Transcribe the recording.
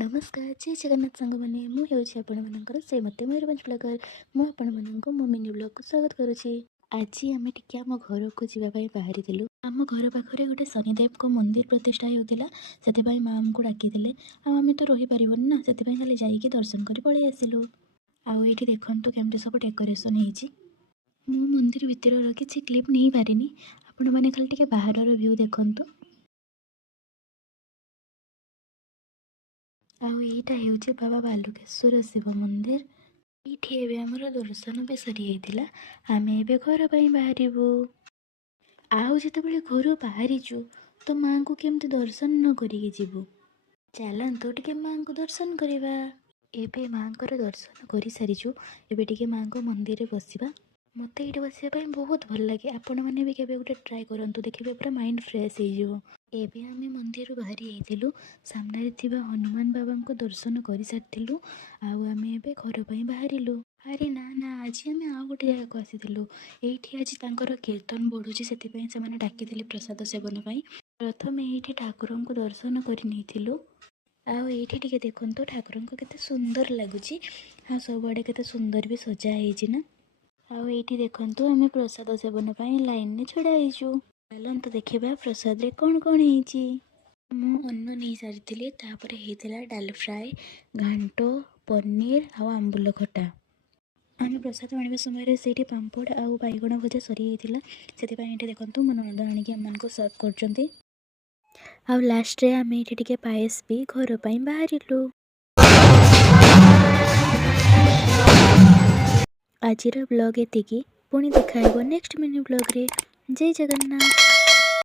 नमस्कार जय जगन्नाथ सांग मैंने मुझे आपंकर श्रीमती मयूरभंज ब्लगर मुझे मो मिनी ब्लॉग को स्वागत करुच्ची। आज आम टे आम घर को जावाई बाहरी आम घर पाखे गोटे शनिदेव को मंदिर प्रतिष्ठा होता से माँ को डाकी आम तो रही पारन ना से खाली जाइए दर्शन कर पलि आसिलु। आईटी देखु केमती सब डेकोरेशन हो मंदिर भितर किसी क्लिप नहीं पारे आपण मैंने खाली टे बाहर व्यू देखु। आईटा हूँ बाबा बालुकेश्वर शिव मंदिर। ये आमर दर्शन भी सरी जाइला आम ए घर बाहर आते घर बाहरीचु तो माँ को केमती दर्शन न करिकी जीवु चलतु टे माँ को दर्शन करवा। एबे माँ को दर्शन कर सारीचु एबे टे माँ को मंदिर बसवा। मत ये बसवाई बहुत भल लगे आपण मैंने भी केबे गोटे ट्राए करंतु देखिए पूरा माइंड फ्रेश हो। एबे आमे मंदिर बाहरी आइथिलु सामने थिबा हनुमान बाबा को दर्शन कर सारिथिलु आमे एबे घर पई बाहरिलु। अरे ना ना आज आमे आ गोटे जगह को आसीथिलु एठी आज तांकर कीर्तन बढ़ुची सेति पई से माने डाकिथिले प्रसाद सेवन पई। प्रथम एठी ठाकुरन को दर्शन करि नैथिलु एठी टिके देखंतु ठाकुरन को केते सुंदर लागुची सब आडे केते सुंदर भी सजा हेछि ना। आईटी देखु आम प्रसाद सेवन पर लाइन में छड़ा हो चलते देखा प्रसाद रे कौन कौन हो। अन्न नहीं सारी तापर होता डाल फ्राए घांट पनीर आंबुल खटा। आम प्रसाद आने समय से पांपड़ आउ बैगण भजा सरी जाता से देखो मो ननद आणिक आम सर्व कर लास्ट रे आम ये पायस भी घर पर बाहरिलु। आजिर ब्लॉग एतिकी पुणी देखा नेक्स्ट मिनी ब्लॉग रे। जय जगन्नाथ।